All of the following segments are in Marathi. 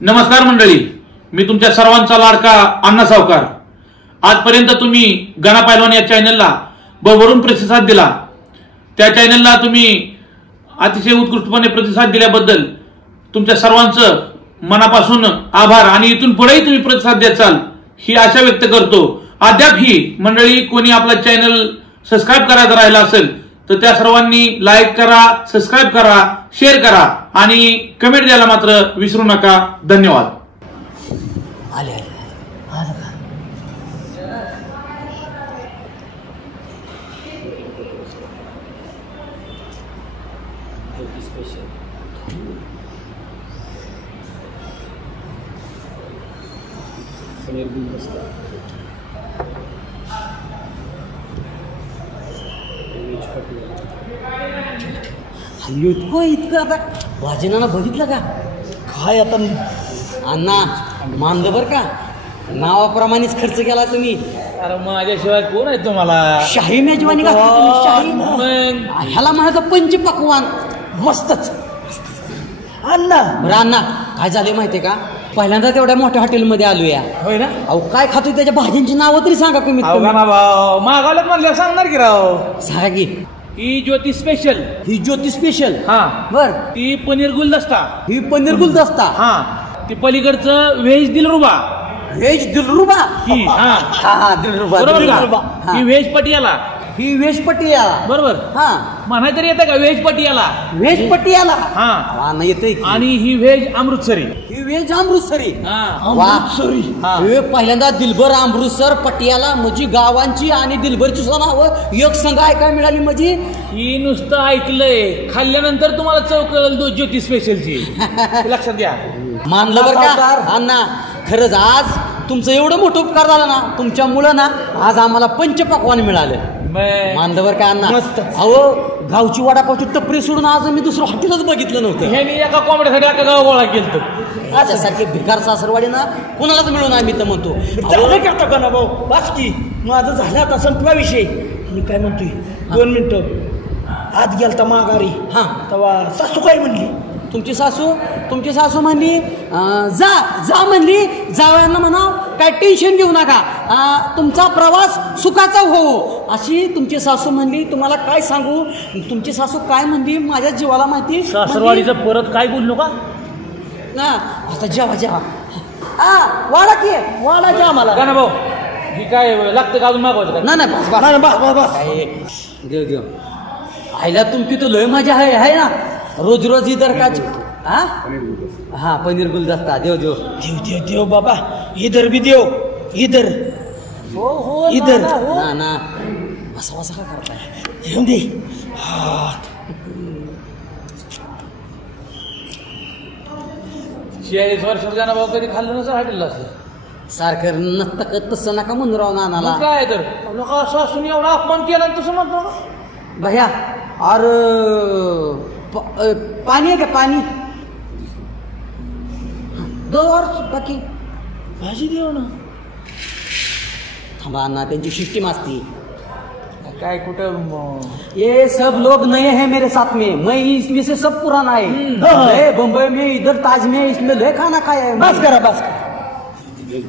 नमस्कार मंडळी, मी तुमच्या सर्वांचा लाडका अण्णा सावकार। आजपर्यंत तुम्ही गणा पैलवान या चॅनलला भरभरून प्रतिसाद दिला। त्या चॅनलला तुम्ही अतिशय उत्कृष्टपणे प्रतिसाद दिल्याबद्दल तुमच्या सर्वांचं मनापासून आभार आणि इथून पुढेही तुम्ही प्रतिसाद द्याल ही आशा व्यक्त करतो। अद्याप ही मंडळी कोणी आपला चॅनल सबस्क्राइब करायचा राहिला असेल तर त्या सर्वांनी लाईक करा, सबस्क्राइब करा, शेअर करा आणि कमेंट द्यायला मात्र विसरू नका। धन्यवाद। आले आले का इतकं आता वाजनानं बघितलं का काय आता अण्णा मानलं बर का, नावाप्रमाणेच खर्च केला तुम्ही। अरे माझ्याशिवाय कोण आहे तुम्हाला? शाही मेजवानी घातली तुम्ही, शाही। ह्याला म्हणायचं पंचपक्वान मस्तच अण्णा। बरं अण्णा, काय झाले माहितीये का, पहिल्यांदा तेवढ्या मोठ्या हॉटेलमध्ये आलो या। होय ना? अहो काय खातोय त्याच्या भाज्यांची नावं तरी सांगा तुम्ही। भाऊ मागावलं म्हणल्यावर सांगणार की राव। सांगा की। ही ज्योती स्पेशल। ही ज्योती स्पेशल, हा बर। ती पनीर गुलदस्ता। ही पनीर गुलदस्ता, हा। ती पलीकडचं व्हेज दिलरुबा। व्हेज दिलरुबा ही, हा हा दिलरुबा, बरोबर दिलरुबा। का? ही व्हेज पटियाला। ही व्हेज पटियाला, बरोबर। हा म्हणाय तरी येतं का व्हेज पटियाला? व्हेज पटियाला, हा ना येते। आणि ही व्हेज अमृतसरी। ही व्हेज अमृतसरी, हा अमृतसरी। हे पहिल्यांदा दिलबर अमृतसर पटियाला म्हणजे गावांची आणि दिलबरची नावं एक संघ ऐकायला मिळाली। म्हणजे ही नुसतं ऐकलंय, खाल्ल्यानंतर तुम्हाला चव कळेल ज्योती स्पेशलची। लक्षात घ्या। मानलं बरं का अण्णा, खरंच आज तुमचं एवढं मोठं उपकार झाला ना, तुमच्यामुळं ना आज आम्हाला पंचपक्वान मिळालं। मानलं बरं का अण्णा। अहो गावची वडापावची टपरी सोडून आज मी दुसरं हॉटेलच बघितलं नव्हतं। हे मी एका कोंबड्यासाठी एका गाव गोळा केलतो। त्यासारखे भिकार सासरवाडी ना कुणालाच मिळून आम्ही तर म्हणतो। का भाऊ बस की, माझं झालं आता संपला विषय। मी काय म्हणतोय, 2 मिनिटं आत गेलता माघारी। हा, तेव्हा सासू काय म्हणली? तुमची सासू म्हणली जा जा म्हणली, जावयांना म्हणाव काय टेन्शन घेऊ नका, तुमचा प्रवास सुखाचा हो, अशी तुमची सासू म्हणली। तुम्हाला काय सांगू, तुमची सासू काय म्हणली माझ्या जीवाला माहिती। सासरवाडीचं परत काय बोलू नका ना। आता जेवा वाडा की वाडा जेवा मला का ना भाऊ। ही काय लागतं का अजून मागवायचं? नाही बस देव आईला तुमची तर लय मजा आहे ना, रोज रोज इधर का। हा पनीर गुलदस्ता देव देव देव देव देव बाबा, इधर भी देव, इधर हो इधर ना वसा का करताय? येऊन दे हात। 46 वर्षात गाणं भाऊ कधी खाल्लं नसं हॉटेलला असलं सारखं नसतं तसं नका म्हणून राव नानाला। काय तर नका सासून एवढा अपमान केला तसं म्हणतो ना भैया। और पानी है क्या? पानी 2 और बाकी भाजी देव ना। थांबा ना, त्यांची सिस्टीम असती। काय कुठं ये सब लोग नए हैं मेरे साथ में, मैं इसमें से सब पुराना है। बम्बई में इधर ताज में इसमें लय खाना खाया है। बस करा।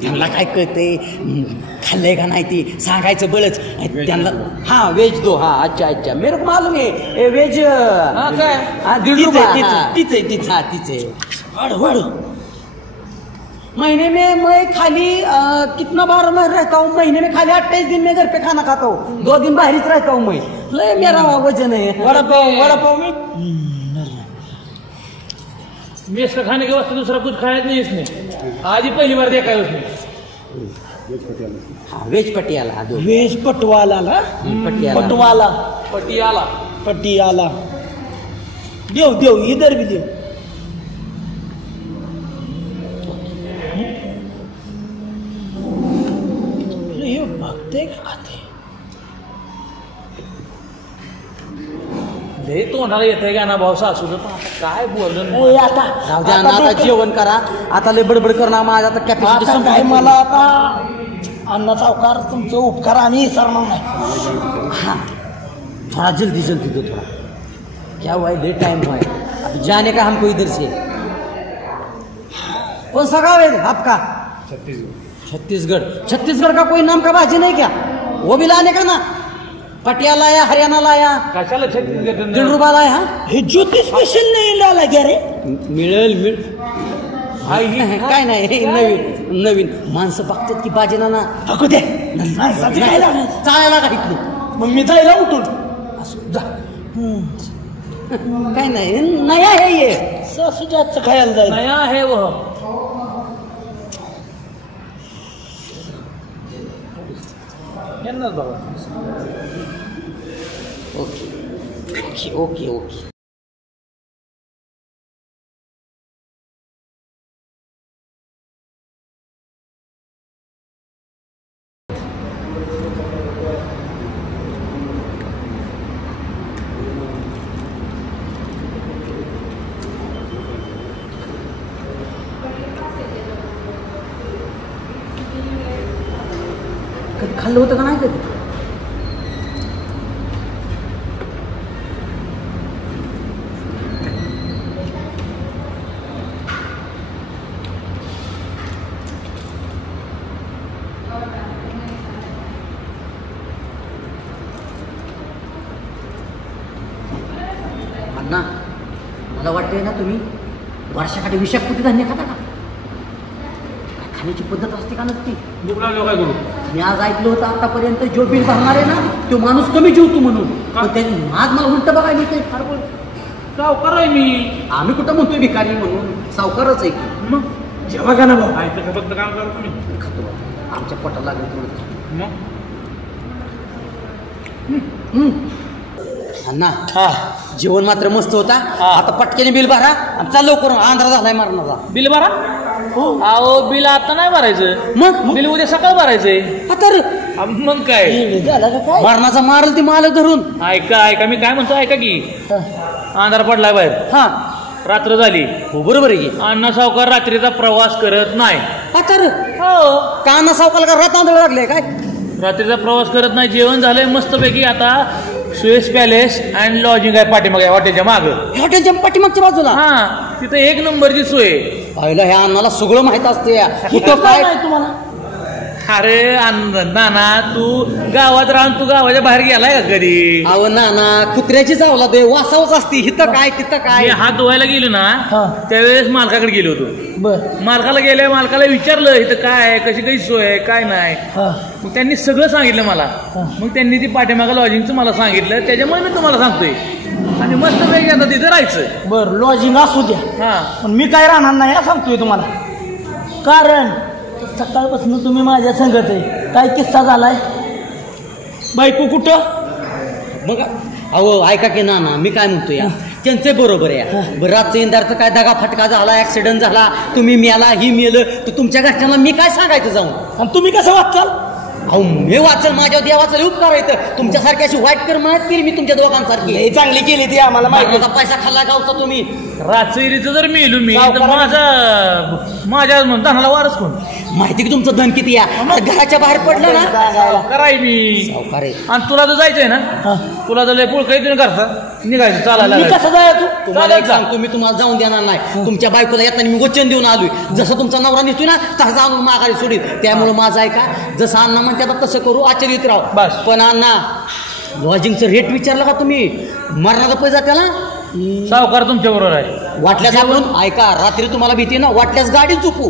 त्यांना काय कळतंय, खाल्लंय का नाही ती सांगायचं बळच त्यांना। हा वेज दो, हा अच्छा मेरे को मालूम है वेज। तीच वाढ महीने में मैं खाली कितना बार मैं रहता हूँ, महीने में खाली 28 दिन में घर पे खाना खाता हूँ, 2 दिन बाहर ही रहता हूँ मैं। लय मेरा वजन है। वडापाव में मेस का खाने के वास्ते दूसरा कुछ खाया नहीं इसने, आज ही पहली बार देखा है उसने। वेज पटियाला, वेज पटवाला पटियाला देव इधर भी देव। ये भागते खाते लय तोंडाला येतंय गाणा भाऊ सासूचं, पण आता काय बोललं आता राहू द्या ना, आता जेवण करा। आता लय बडबड करणार, माझा आता कॅपॅसिटी काय मला आता अण्णा सावकार तुमचं उपकार आम्ही विसरणार नाही। हाँ थोड़ा जल्दी जल्दी दो थोड़ा, क्या हुआ है, लेट टाइम हुआ है, अभी जाने का हमको इधर से। कौन सा गाँव है आपका? छत्तीसगढ़। छत्तीसगढ़ का कोई नाम का भाजी नहीं क्या? वो भी लाने का ना। पटियाला लाया, हरियाणा लाया, कशाला छत्तीसगड दिलरुबा लाया. हे ज्योती स्पेशल नाही लाला घ्या रे. मिळेल. काय नाही, हे नवीन माणसं बघतात की भाजी ना बघू दे माणसाचं काय लागलं? चालायला का इथलं? मग मी जायला उठून असं जा. काय नाही, नया है ये. सासूजातचं खायला जाईल. नया आहे वो. यांनाच बघा. ओके. कधी खाल्लं होतं का नाही कधी? अण्णा, मला वाटतंय ना तुम्ही वर्षाकाठी विषाकुटी धान्य खाता का? खाण्याची पद्धत असते का नसती? भूक लागली काय करू? मी आज ऐकलं होतं आतापर्यंत जो बिल भरणार आहे ना तो माणूस कमी जेवतो म्हणून. पण त्यांनी आज मला उलट बघायला येते. फार बोल सावकार आहे मी. आम्ही कुठं म्हणतोय भिकारी म्हणून, सावकारच आहे की. मग जेव्हा का ना भाऊ आयचं फक्त काम करा तुम्ही. खातो बा. आमच्या पोटाला लागेल थोडं खातो. मग अण्णा, जेवण मात्र मस्त होता. आता पटकेने बिल भरा आणि चाललो करून आंध्रा झालाय मरणाचा. बिल भरा. अहो बिल आता नाही भरायचं, मग बिल उद्या सकाळ भरायचंय. तर मग काय झाला का काय? मरणाचा मारल ती मालक धरून. ऐका मी काय म्हणतो ऐका की. अंधार पडलाय बाहेर, हा रात्र झाली. हो बरोबर आहे की. अण्णा सावकार रात्रीचा प्रवास करत नाही. तर हो, काना सावकाला का रात आंधळ लागले काय? रात्रीचा प्रवास करत नाही. जेवण झालंय मस्तपैकी. आता सुएस पॅलेस अँड लॉजिंग आहे पाठीमागे हॉटेलच्या माग. हॉटेलच्या पाठीमागच्या बाजूला. हा, तिथं एक नंबरची सोय. पाहिलं ह्या अण्णाला सगळं माहित असते. कुठं काय तुम्हाला अरे नाना, तू गावात राहून तू गावाच्या बाहेर गेलाय का कधी? अहो नाना, कुत्र्याची चावला दे वासावच असती. हिथं काय तिथं काय. मी हात धुवायला गेलो ना त्यावेळेस मालकाकडे गेलो होतो. बर मालकाला गेल्या मालकाला विचारलं इथं काय आहे, कशी कशी सोय आहे, काय नाही. मग त्यांनी सगळं सांगितलं मला. मग त्यांनी ती पाठीमागं लॉजिंगचं मला सांगितलं. त्याच्यामुळे मी तुम्हाला सांगतोय. आणि मस्त पैकी आता तिथं राहायचं. बर लॉजिंग असू द्या, हा, पण मी काय राहणार नाही हा सांगतोय तुम्हाला. कारण सकाळपासून तुम्ही माझ्या संगत आहे. काय किस्सा झालाय? बायको कुठं? मग अहो ऐका की नाना, मी काय म्हणतो या त्यांचे बरोबर आहे. बरं रातचं इंदारचं काय दगा फटका झाला, ऍक्सिडेंट झाला, तुम्ही मेला ही मेलं तर तुमच्या घरच्यांना मी काय सांगायचं जाऊन? आणि तुम्ही कसं वाचाल? अहो मी वाचल, माझ्या देवाचा उपकार येतं. तुमच्यासारखी अशी वाईट कर्म नाहीत केली मी तुमच्या दोघांसारखी. हे चांगली केली ती आम्हाला माहिती. माझा पैसा खाल्ला गावचा तुम्ही. रात्रीचं जर मेलो मी तर माझ्या धनाला वारस कोण? माहिती की तुमचं धन किती आहे. घराच्या बाहेर पडलं ना कराय मी सावकार आहे. आणि तुला जर जायचंय ना, तुला जर पुळ काही तुम्ही करता निघायचं चालायला मी लागायचं. कसं जायचो? तुम्हाला एक सांगतो, मी तुम्हाला जाऊन देणार नाही. तुमच्या बायकोला येताना मी वचन देऊन आलोय. जसं तुमचा नवरा निघतोय ना तसं आणून माघारी सोडील. त्यामुळे माझं ऐका, जसं अण्णा म्हणतात तसं करू, आचरित राहू. बस. पण अण्णा, लॉजिंगचं रेट विचारलं का तुम्ही? मरणाचा पैसा त्याला सावकार तुमच्या बरोबर आहे. वाटल्यास आपण ऐका, रात्री तुम्हाला भीती ना वाटल्यास गाडी चुकू.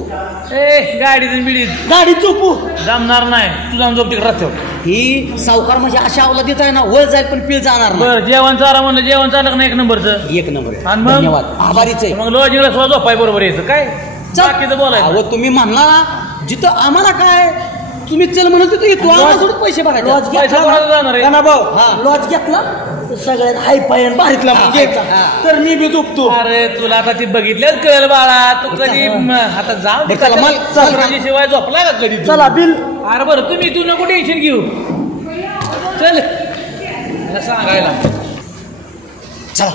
ए गाडी बिडीत गाडी चुपू जमणार नाही. तू जाऊन झोप तिकडे रस्त्यावर. ही सावकार म्हणजे अशा अवलादीच आहे ना, वर जाईल पण पीळ जाणार नाही. बरं, जेवण चारा म्हणलं जेवण चाललं ना एक नंबरचं. एक नंबर. आणि मग? धन्यवाद, आभारीच आहे. मग लॉजिंगला सुद्धा झोपाय बरोबर यायचं काय बाकीचं बोलायचं. अहो तुम्ही म्हणला ना जिथं आम्हाला काय तुम्ही चल म्हणाल तिथं येतो. आम्हाला थोडं पैसे बघायचे. लॉज पैसा कोणाला जाणार आहे? घेतला भाऊ, हा. लॉज घेतला तर सगळ्यात हाय पाय आणि भारीतला हा, घ्यायचा. हा. तर मी बी झोपतो. अरे तुला आता ती बघितल्याच कळलं बाळा. तू कधी आता जाऊ दे. चला, मग चल. शिवाय झोपला का कधी तू? चला बिल. अरे बरं, तुम्ही तू नको टेन्शन घेऊ. चल मला सांगायला. चला.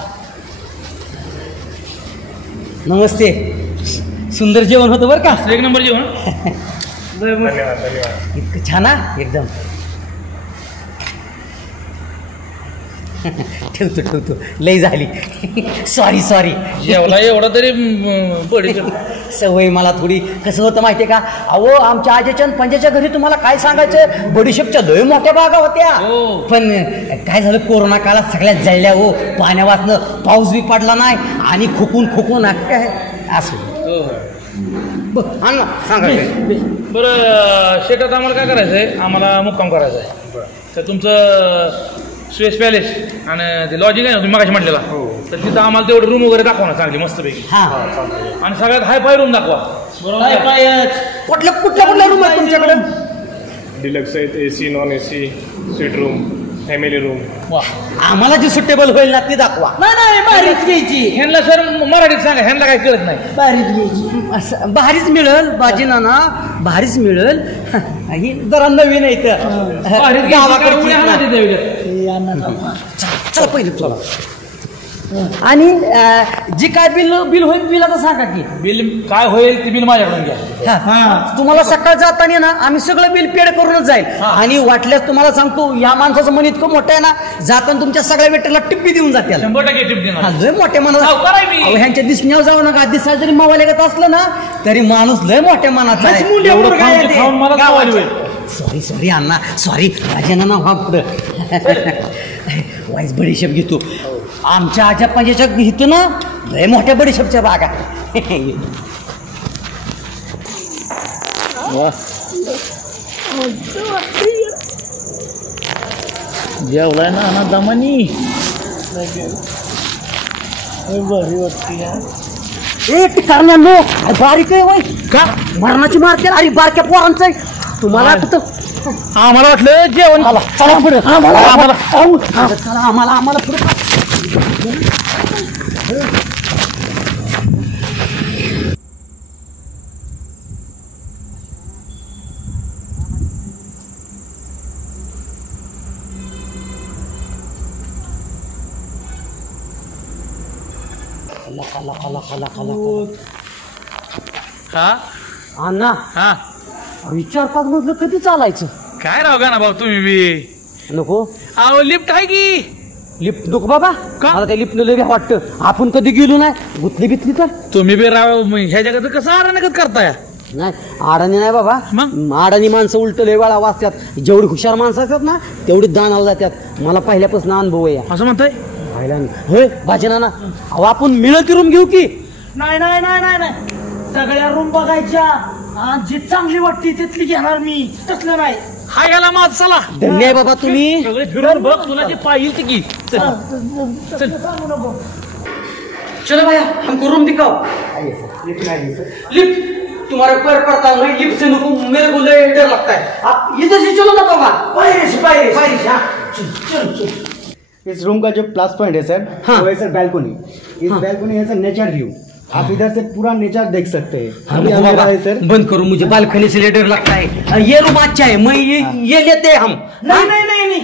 नमस्ते. सुंदर जेवण होतं बरं का. एक नंबर जेवण. इतकं छान हा एकदम. ठेवतो लई झाली. सॉरी जेवला एवढा तरी बडी सवय मला थोडी. कसं होतं माहितीये का, अहो आमच्या आजीच्या आणि पंजाच्या घरी तुम्हाला काय सांगायचं, बडीशेपच्या लय मोठ्या बागा होत्या. पण काय झालं, कोरोना काळात सगळ्यात जळल्या हो. पाण्या वाचनं, पाऊस बी पडला नाही आणि खुकून काय असं. सांगा बरं शेतात आम्हाला काय करायचंय, आम्हाला मुक्काम करायचा आहे. तर तुमचं स्वेस पॅलेस आणि ते लॉजिंग आहे ना तुम्ही मगाशी म्हटलेला, तर तिथं आम्हाला तेवढं रूम वगैरे दाखवा ना चांगली मस्तपैकी. आणि सगळ्यात हाय फाय रूम दाखवा. कुठल्या रूम आहे तुमच्याकडे? डिलक्स आहेत, AC, non AC, suite room, family room. आम्हाला जी सुटेबल होईल ना ती दाखवा. नाही भारीच घ्यायची. ह्यांना सर मराठीत सांगा, ह्यांना काही कळत नाही. भारीच घ्यायची. असं भारीच मिळेल बाजी नाना, भारीच मिळेल. ही जरा नवीन आहे इथं. चला पहिले चला. आणि जी काय बिल होईल बिलाचं सांगा की. बिल काय होईल ते बिल माझ्याकडून घ्या. तुम्हाला सकाळ जाताना ना आम्ही सगळं बिल पेड करूनच जाईल. आणि वाटल्यास तुम्हाला सांगतो, या माणसाचं मन इतकं मोठं आहे ना, जाताना तुमच्या सगळ्या वेटरला टिप्पी देऊन जाते. 100% टिप देणार. लय मोठ्या मनात. ह्यांच्या दिसण्यावर जाऊ नका. दिसायला जरी मावा लागत असलं ना तरी माणूस लय मोठ्या मनात. सॉरी अण्णा, सॉरी राजेना व्हा पुढं. वाईस बडीशेप घेतो. आमच्या आजा पंजाच्या घेतो ना लय मोठ्या बडीशेपच्या बागा. जेवलाय ना दमानी. नो बारीक आहे वय का मरणाची मारते. अरे बारक्या पोरांचं आहे. तुम्हाला कुठं आम्हाला वाटलं जेवण. चला पुढे. आम्हाला पुढे. अण्णा हा विचार पाच मधलं कधी चालायचं? काय राव ना भाऊ तुम्ही बी. नको अहो लिफ्ट आहे की. लिफ्ट नको बाबा. मला त्या लिफ्ट लय वाटतं. आपण कधी गेलो नाही. गुतली बितली तर तुम्ही बी राव ह्या जगात कसं आरानगत करताय. नाही अडाणी नाही बाबा. अडाणी माणसं उलट लय वेळा वाचतात. जेवढी हुशार माणसं असतात ना तेवढी दानाला जातात. मला पहिल्यापासून अनुभव आहे. असं म्हणताय होय भाजी नाना. अहो आपण मिळत रूम घेऊ की. नाही सगळ्या रूम बघायच्या. जी चांगली वाटते तिथली घेणार मी. तसलं नाही. हा याला माझ चला. धन्य बाबा तुम्ही. सगळे फिरून बघ तुला जे पाहिजे की. चलो भैया हमको रूम दिखाओ. लिफ्ट तुम्हारे पैर पड़ता है. लिफ्ट से मेरे को डर लगता है. आप इधर से चलो ना बाबा. चलो. इस रूम का जो प्लस पॉइंट है सर, वो है सर बैल्कोनी. इस बैल्कोनी है सर नेचर व्यू. आप इधर से पूरा नेचर देख सकते हैं. अभी हमारा है सर. बंद करो, मुझे बालकनी से डर लगता है. ये रूम अच्छा है. मैं ये लेते हैं हम. नाही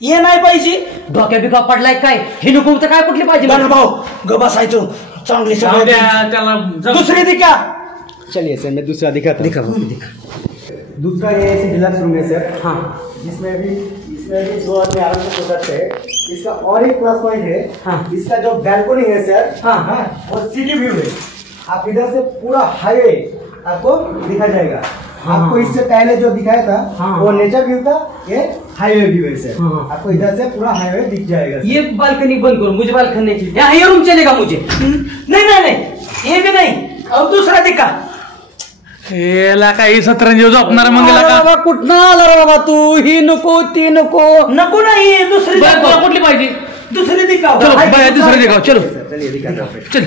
ये नाही पाहिजे. डोक्या बिका पडलाय काय. हे नको तर काय कुठली पाहिजे भाऊ ग बसायचो चांगली त्याला दुसरी दिका. चलिए सर मैं दूसरा दिखाता हूँ. दूसरा ये ऐसे डिलक्स रूम है सर. हाँ इसमें भी दो आदमी आराम से सो सकते हैं. इसका और एक प्लस पॉइंट है. हाँ. इसका जो बैल्कोनी है सर, हाँ. वो सिटी व्यू है. आप इधर से पूरा हाईवे आपको दिखा जाएगा. आपको इससे पहले जो दिखाया था वो नेचर व्यू था. ये हाईवे व्यू है सर. आपको इधर से पूरा हाईवे दिख जाएगा. ये बालकनी बंद करो, मुझे बालकनी नहीं चाहिए. यहाँ ये रूम चलेगा मुझे. नाही ये भी नाही. अब दुसरा दिका. याला काही सतरंजी झोपणार मग बाबा कुठं आला रे बाबा तू. ही नको ती नको. नको नाही दुसरी तुला कुठली पाहिजे. दुसरी दिखाओ. चलो बाया दुसरं दिखाओ. चलो चलिए दिखाता हूँ. चल.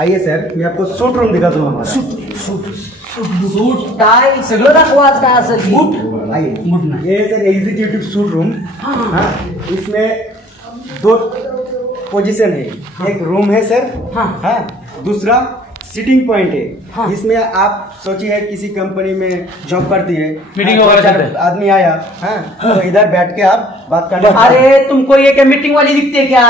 आइए सर मैं आपको सूट रूम दिखाता हूँ हमारा. सूट टाय सगळं दाखवा आज काय असेल. आइए ये सर एग्जीक्यूटिव सूट रूम. हाँ इसमें दो पोजीशन है. एक रूम है सर. हाँ दूसरा सिटिंग पॉइंट है. हाँ. इसमें आप सोचिए किसी कंपनी में जॉब करती है. मीटिंग हाँ, वगैरह चार करते हैं. आदमी आया. हाँ तो इधर बैठ के आप बात कर. अरे तुमको ये क्या मीटिंग वाली दिखती है क्या?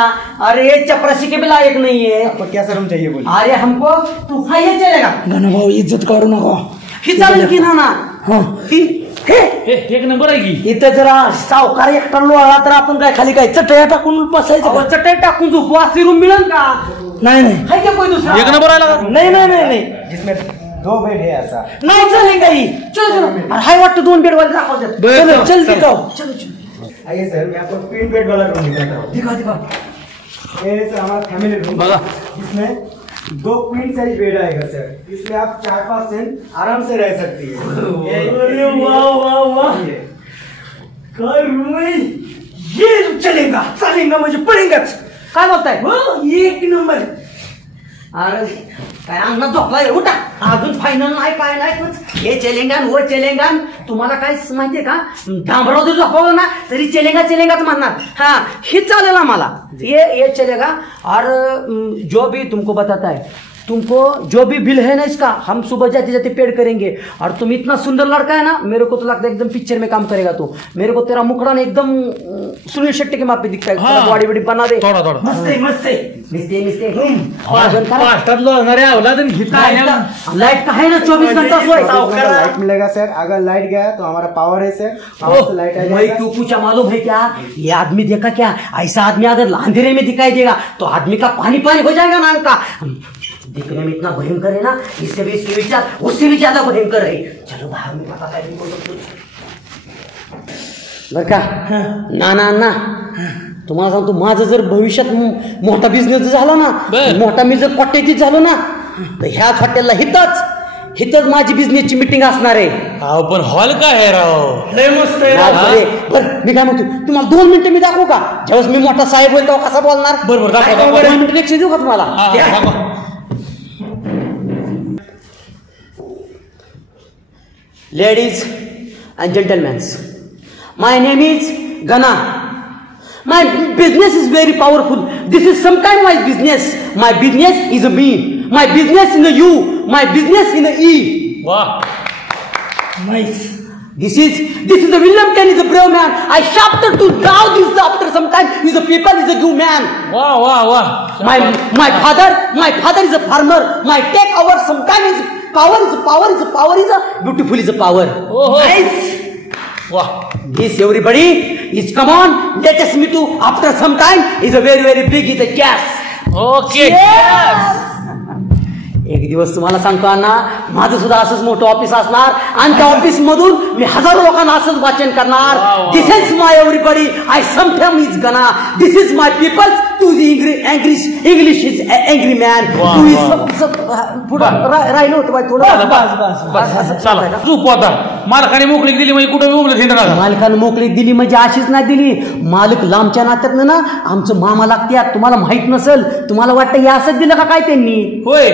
अरे ये चपरासी के भी लायक नहीं है. आपको कैसा रूम चाहिए बोलिए. अरे हमको तू हाँ ये चलेगा. भाऊ इज्जत करू नको. ही चालेल की ना. ही एक नंबर आहे की. इथं जरा सावकार एकटा लोळला तर आपण काय खाली काय चटया टाकून बसायचं का? चटई टाकून झोपू असली रूम मिळेल का? नाही नाही हाय का कोई दुसरा? एक नंबर आला का? नाही नाही नाही नाही जिसमें 2 बेड है ऐसा. नाही चालेल काही. चलो चलो. अरे हाय वाटतं 2 बेड वाले दाखवतात. चल चल दिखाओ. चलो चलो. आइए सर, मैं आपको ट्विन बेड वाला रूम दिखाता हूँ. दिखा दिखा. ये सर हमारा फैमिली रूम बघा. इसमें 2 क्वीन साइज बेड आएगा सर. इसमें आप 4-5 जन आराम से रह सकती है. अरे वाह वाह वाह. काय रूम आहे. ये चलेगा चालेगा म्हणजे पडेगाच. काय बोलताय? एक नंबर. अरे काय अंगणात झोपलाय उठा. अजून फायनल नाही काय नाही. हे चेलेंगान वो चेलेंगान. तुम्हाला काय माहितीये का? डांबराव जर झोपवलं ना तरी चेलेंगाच म्हणणार. हा हे चालेल आम्हाला. ये चलेगा. और जो भी तुमको बताता है, तुमको जो भी बिल है ना इसका हम सुबह जाते जाते पेड करेंगे. और तुम इतना सुंदर लड़का है ना, मेरे को तो लगता है एकदम पिक्चर में काम करेगा तू. मेरे को तेरा मुखड़ा ना एकदम सुनील शेट्टी के माप पे दिखता है. बॉडी बॉडी बना दे. थोडा थोडा मस्त आहे मस्त आहे. मिस्ते फास्टात लोळणारे अवलाद आणि हिता लाइट का है ना 24 घंटा सोए. लाइट मिलेगा सर. अगर लाइट गया तो हमारा पावर है सर. पावर से लाइट आ मैं जाएगा. क्यों पूछा मालूम है क्या? ये आदमी देखा क्या? ऐसा आदमी अगर अंधेरे में दिखाई देगा तो आदमी का पानी हो जाएगा ना का. दिखने में इतना भयंकर है ना, इससे भी इसके विचार उससे भी ज्यादा भयंकर है. चलो बाहर में पता काय बर का. ना तुम्हाला सांगतो, माझं जर भविष्यात मोठा बिझनेस झाला ना, मोठा मी जर कोट्याधीश झालो ना, तर ह्याच हॉटेलला हिथंच माझी बिझनेसची मीटिंग असणार आहे. पण हॉल काय आहे राव. लय मस्त आहे. बरं मी काय म्हणतो, तुम्हाला 2 मिनिटं मी दाखवू का? ज्यावेळेस मी मोठा साहेब होईल तेव्हा कसा बोलणार. बरोबर दाखवा. 2 मिनिटं लेक्चर देऊ का तुम्हाला? Ladies and gentlemen, my name is Gana. My business is very powerful. This is some kind of business. My business is a me. My business in a you. My business in a E. वाह. Nice. This is the William Penn is a brave man. I shafted to now this after some time. He's a people is a good man. वाह वाह वाह. My father is a farmer. My take over sometime is power is a beautiful is a power. Nice. Wow. This everybody is come on. Let us meet you after some time. Is a very big is a gas. Okay. Yes. एक दिवस तुम्हाला सांगतो अण्णा, माझं सुद्धा असंच मोठं ऑफिस असणार आणि त्या ऑफिस मधून मी हजारो लोकांना असंच वाचन करणार. This is my everybody. I sometime is gonna. This is my people. To English is angry man. To is पुढं राहिलं होतं बाय थोडं. बस चला झोपू आता. मालकाने मोकळीक दिली म्हणजे कुठं उमलं थिंड नका. मालकानं मोकळीक दिली म्हणजे अशीच नाही दिली. मालक लांबच्या नात्यातनं ना आमचं मामा लागत्यात. तुम्हाला माहित नसेल, तुम्हाला वाटतं हे असंच दिलं का काय त्यांनी. होय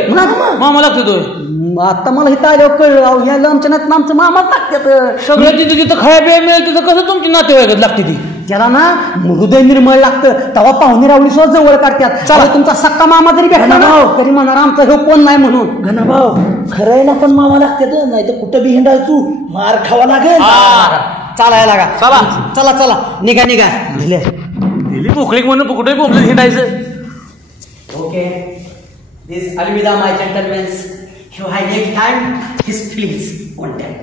मामा लागतो तो. आता मला इथं आल्यावर कळलं, या लांबच्या नात्यात आमचं मामाच लागत्यात. सगळं जिथं खाया बिया मिळेल तिथं कसं तुमची नातेवाईक लागते ती. त्याला ना हृदय निर्मळ लागतं. तेव्हा पाहुणे रावळी सुद्धा जवळ काढतात. चला तुमचा सक्का मामा जरी भेटला ना तरी म्हणणार आमचा हे कोण नाही म्हणून. घनाभाऊ खरंय ना, पण मामा लागते नाही तर कुठं बी हिंडाय तू मार खावा लागेल. चालायला लागा. चला निघा दिली मोकळीक म्हणून कुठे बोंबलं हिंडायचं. ओके. दिस अलविदा my gentlemens. You have next time his please one time.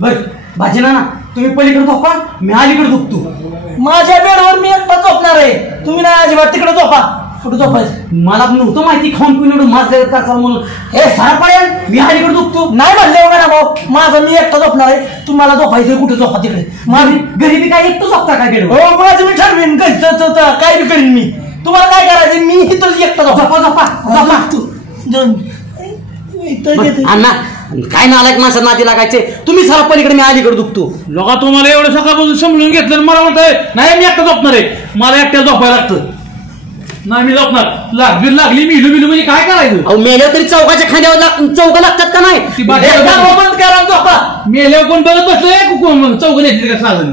बर भाजीना ना तुम्ही पलीकडे झोपा, मी अलीकडे झोपतो. माझ्या बेडवर मी एकटा झोपणार आहे. तुम्ही नाही अजिबात तिकडे झोपा. कुठे झोपायचं मला नव्हतं माहिती खाऊन पिऊन एवढं माझं करता म्हणून. हे सारा पडेल मी अलीकडे झोपतो. नाही म्हणले बघा भाऊ, माझं मी एकटा झोपणार आहे. तुम्हाला झोपायचं कुठे झोपा तिकडे. माझी गरीबी काय एकटं झोपता का गेलो. हो माझं मी ठरवीन काय बी करीन मी. तुम्हाला काय करायचं मी इथं एकटा झोपा. अण्णा काय नालायक माणसं नादी लागायचे. तुम्ही सारा पलीकडे मी अलीकडे झोपतो. लोका तुम्हाला एवढं सकाळपासून समजून घेतलं मला म्हणताय नाही मी एकटा झोपणार आहे. मला एकट्या झोपायला लागतं. नाही मी झोपणार. लागली मिलू म्हणजे काय करायचं. अहो मेल्यावर तरी चौकाच्या खांद्यावर चौका लागतात का नाही. बंद करा झोपा. मेल्यावर कोण बघत बसलोय चौक द्यायची का साधन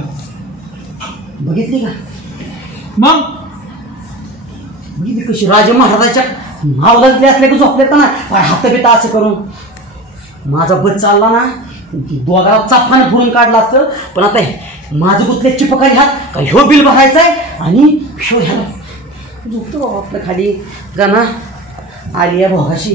बघितली का. मग बघितली कशी राजे महाराजाच्या मावलातले असले की झोपले का नाही. हात बिता असं करून माझा बच चालला ना दोघाला चापाने फोडून काढला असतं. पण आता माझं गुतले चिपकारी हात का ह्यो बिल भरायचाय आणि ह्यो ह्याला झोपतो बाबा आपल्या खाली. गाना आली आहे भोगाशी.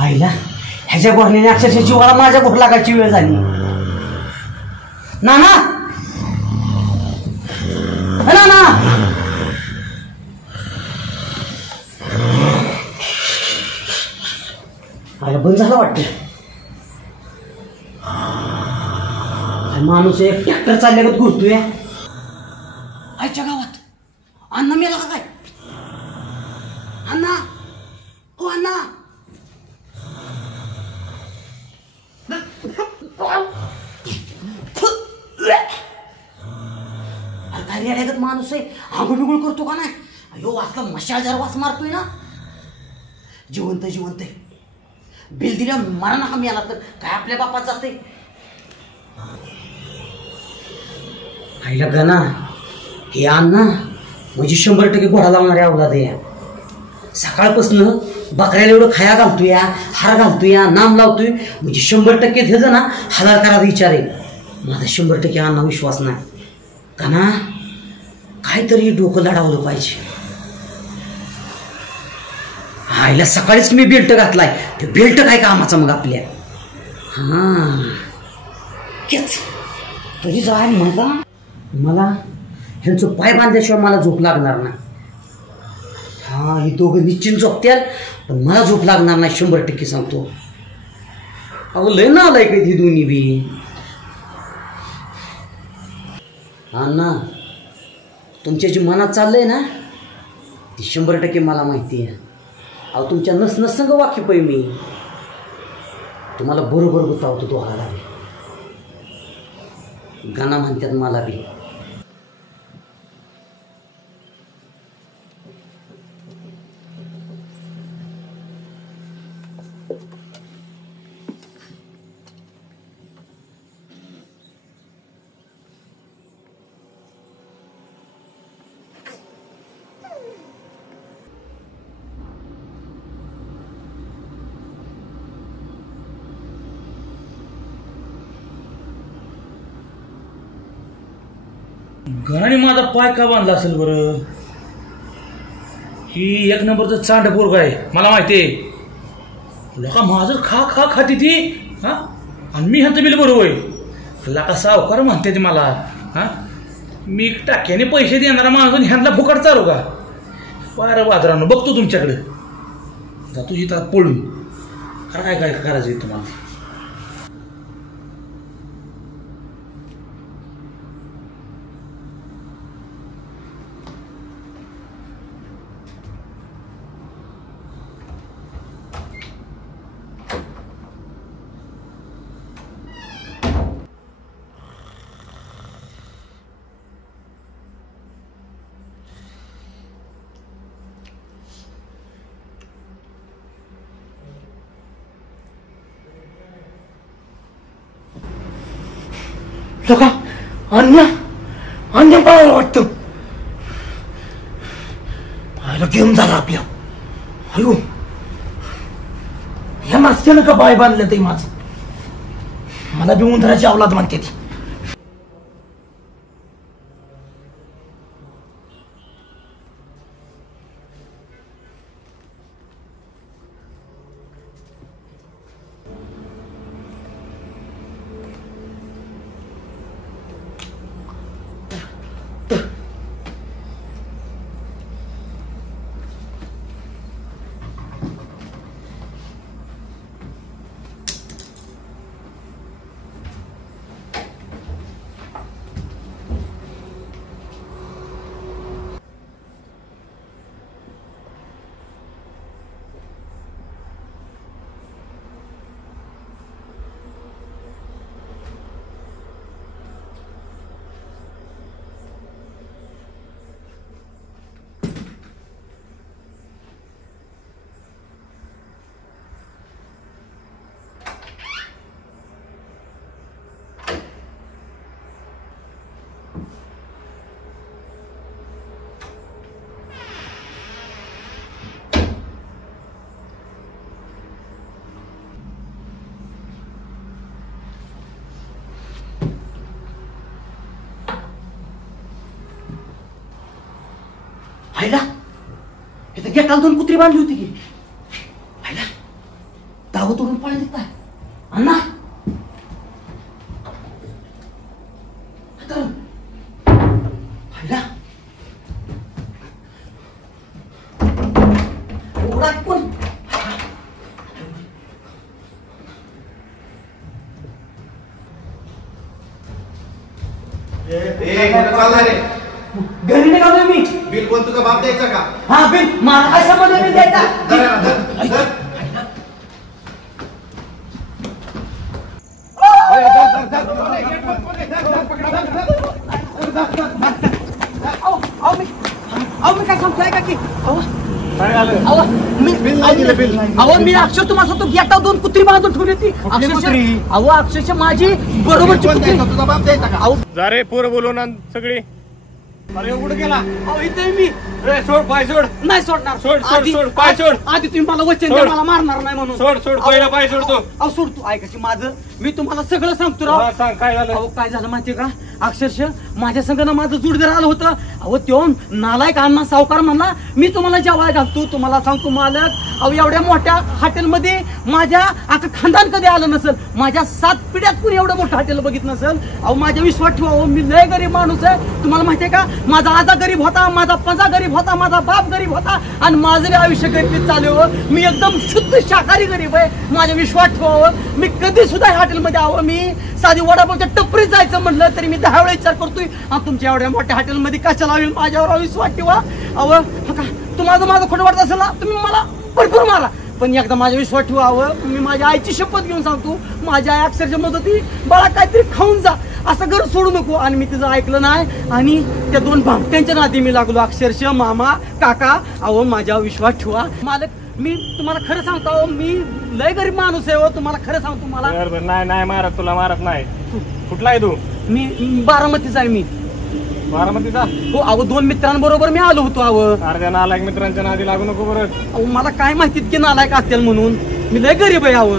आईला ह्याच्या गोरण्याने अक्षरशः जीवाला माझ्या गोर लागायची वेळ झाली. नाना नाना आईला बंद झालं वाटतं. माणूस एक ट्रॅक्टर चालल्यागत घुरतोय आईच्या गावात. अण्णा मेला का काय? अण्णा हो अण्णा रेड्यागत माणूस आहे. आंघोळ बिघोळ करतो का नाही? अयो वाचला मशालदार वास मारतोय ना. जिवंत जिवंत बिल दिल्या मारा नका मी आला तर काय आपल्या बापात जाते. आईला गणा हे अण्णा म्हणजे 100% घोडा लावणारे अवलाद आहे. सकाळपासून बकऱ्याला एवढं खाया घालतोय, हार घालतोय, नाम लावतोय म्हणजे 100% हे जण हलाल करायचा विचार आहे. माझा 100% अण्णा विश्वास नाही. गणा काहीतरी डोकं लढावलं पाहिजे. आईला सकाळीच मी बेल्ट घातलाय. ते बेल्ट काय कामाचा मग आपल्या? हा तुझी जाय म्हणला मला ह्यांचं पाय बांधल्याशिवाय मला झोप लागणार नाही. हा ही दोघं निश्चित झोपत्याल पण मला झोप लागणार नाही 100% सांगतो. अहो लय ना आलाय काही दोन्ही बी. हा ना तुमच्या जी मनात चाललंय ना ती 100% मला माहिती आहे. अहो तुमच्या नसनसंग वाकिफ आहे मी. तुम्हाला बरोबर गुतावतो दोघाला बी. गाणं म्हणतात मला बी. घराने माझा पाय का बांधला असेल बरं? ही एक नंबरचं चांड पोरग आहे मला माहिती आहे. लका माझं खा खा खाती ती हा आणि मी ह्यांचं बिल बरोबर आहे. लका सावकार म्हणते ते मला हा मी टाक्याने पैसे देणारा माणूस ह्यांना फुकट चालू का? बरं बाजारानं बघतो तुमच्याकडे जातो इथं पळून. काय काय करायचं आहे तुम्हाला? का अन्य अन्य पाहायला वाटतं. पाहायला गेम झाला आपल्या. अयो ह्या मास्त्यानं का पाय बांधलं ते माझं? मला बी उंदराची अवलाद म्हणते ती. हायला इथं गेटाला 2 कुत्री बांधली होती की हायला दाव तोडून पळाली काय अण्णा हायला उघडा कोण घरी निघालोय मी बिल कोण तुझा बाप द्यायचा का हा बिल मला काय समजलं मी द्यायचा मी काय सांगतोय का की मी अक्षर तुम्हाला सांगतो गेटावर 2 कुत्री बांधून ठेवली होती अक्षरशः माझी बरोबरची कुत्री तुझा बाप द्यायचा का जा रे पोरं बोलवून आण सगळी अरे कुठे गेला इथे मी सोड पाय सोड नाही सोडणार सोड सोड पाय सोड आधी तुम्ही मला वचन द्या मला मारणार नाही म्हणून सोड पहिला पाय सोडतो अहो सोडतो ऐकायची माझं मी तुम्हाला सगळं सांगतो राव सांग काय झालं अहो काय झालं माहितीये का अक्षरशः माझ्या संग ना माझं जुडगर आलं होतं अहो तो नालायक अण्णा सावकार म्हणला मी तुम्हाला जेवाय घालतो तुम्हाला सांगतो मालक अहो एवढ्या मोठ्या हॉटेलमध्ये माझ्या आता खानदान कधी आलं नसेल माझ्या 7 पिढ्यात कुणी एवढं मोठं हॉटेल बघितलं नसेल अहो माझ्या विश्वास ठेवा मी लय गरीब माणूस आहे तुम्हाला माहितीये का माझा आजा गरीब होता माझा पजा गरीब होता माझा बाप गरीब होता आणि माझं आयुष्य गरीबीत चालू मी एकदम शुद्ध शाकाहारी गरीब आहे माझा विश्वास ठेवावं मी कधी सुद्धा हॉटेलमध्ये आहो मी साधी वडापावच्या टपरीत जायचं म्हटलं तरी मी 10 वेळा विचार करतोय तुमच्या एवढ्या मोठ्या हॉटेलमध्ये कशाला होईल माझ्यावर विश्वास ठेवा अहो तुम्हाला माझं खोटं वाटत असेल ना तुम्ही मला भरपूर मारा पण एकदा माझा विश्वास ठेवावं मी माझ्या आईची शपथ घेऊन सांगतो माझ्या आई अक्षरशः म्हणत होती बाळा काहीतरी खाऊन जा असं घर सोडू नको आणि मी तिचं ऐकलं नाही आणि त्या 2 भामट्यांच्या नादी मी लागलो अक्षरशः मामा काका अहो माझ्या विश्वास ठेवा मालक मी तुम्हाला खरं सांगतो मी लय गरीब माणूस आहे तुम्हाला खरं सांगतो मला नाही मारत तुला मारत नाही कुठला आहे तू मी बारामतीचा आहे मी बारामतीचा हो अहो 2 मित्रांबरोबर मी आलो होतो अहो अर्ध्या नालायक मित्रांच्या नादी लागू नको बरं अहो मला काय माहितीत की नालायक असतील म्हणून मी लय गरीब आहे अहो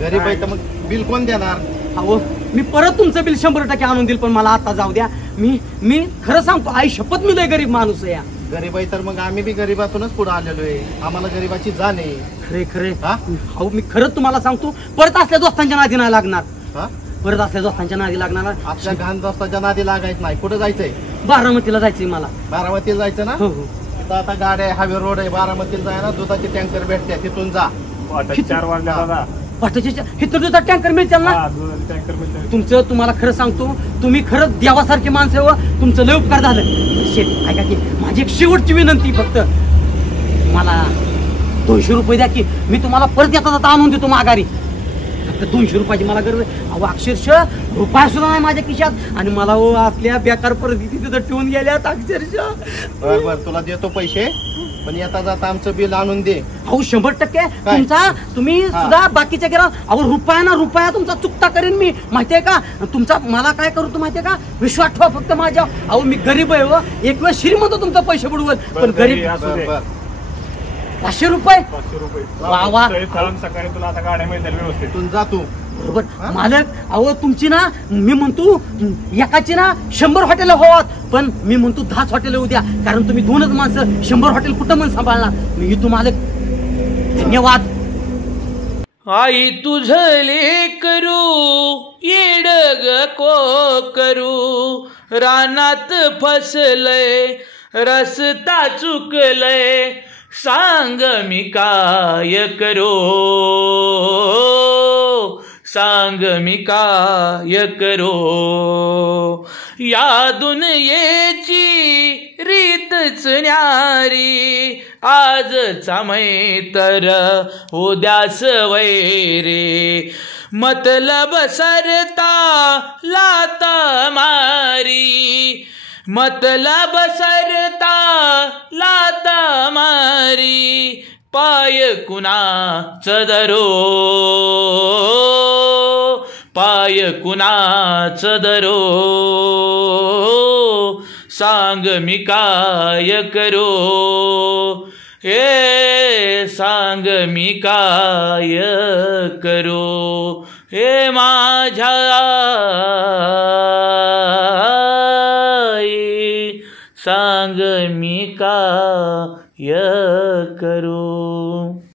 गरीब आहे तर मग बिल कोण देणार अहो मी परत तुमचं बिल 100% आणून देईल पण मला आता जाऊ द्या मी खरं सांगतो आई शपथ मी लय गरीब माणूस आहे गरीब आहे तर मग आम्ही बी गरीबातूनच पुढे आलेलो आहे आम्हाला गरीबाची जाण आहे खरे अहो मी खरंच तुम्हाला सांगतो परत असल्या दोस्तांच्या नादी नाही लागणार परत असल्या दोस्तांच्या नादी लागणार आपल्या घाण दोस्तांच्या नादी लागायचं नाही कुठं जायचंय बारामतीला जायचंय मला बारामतीला जायचं ना हो तिथं आता गाड्या हायवे रोड आहे बारामतीला जाय ना दुधाचे टँकर भेटते तिथून जा 4 वाजल्या दादा इथं दुधा टँकर मिळतील ना टँकर मिळते तुमचं तुम्हाला खरं सांगतो तुम्ही खरंच देवासारखे माणसं आहे तुमचं लय उपकार झालं शेत ऐका की माझी एक शेवटची विनंती फक्त मला 200 रुपये द्या की मी तुम्हाला परत येता जाता आणून देतो माघारी फक्त 200 रुपयाची मला गरज आहे अहो अक्षरशः रुपया सुद्धा नाही माझ्या खिशात आणि मला असल्या बेकार परिस्थिती तिथं ठेवून गेल्यात अक्षरशः बरं तुला देतो पैसे पण येता जाता आमचं बिल आणून दे अहो 100% तुमचा तुम्ही सुद्धा बाकीच्या गेला अहो रुपया तुमचा चुकता करेन मी माहितीये का तुमचा मला काय करू तू माहितीये का विश्वास ठेवा फक्त माझ्या अहो मी गरीब आहे एक वेळ श्रीमंत तुमचा पैसे बुडवल पण गरीब 500 रुपये वा सकाळी तुला आता गाड्या मिळतील व्यवस्थित तू जा तू बरोबर मालक अहो तुमची ना मी म्हणतो एकाची ना 100 हॉटेल व्हावात पण मी म्हणतो 10 हॉटेल होऊ द्या कारण तुम्ही 2च माणसं 100 हॉटेल कुठं मन सांभाळणार मी येतो मालक धन्यवाद आई तुझले करू येडग को करू रानात फसलय रस्ता चुकलय सांग मी काय करो सांग मी काय करो या दुनियेची रीतच न्यारी आजचा मै तर उद्यास वैरे मतलब सरता लाता मारी मतलब सरता लाता मारी पाय कुणाच धरो पाय कुणाच धरो सांग मी काय करो हे सांग मी काय करो हे माझ्या आई सांग सांग मी काय करू.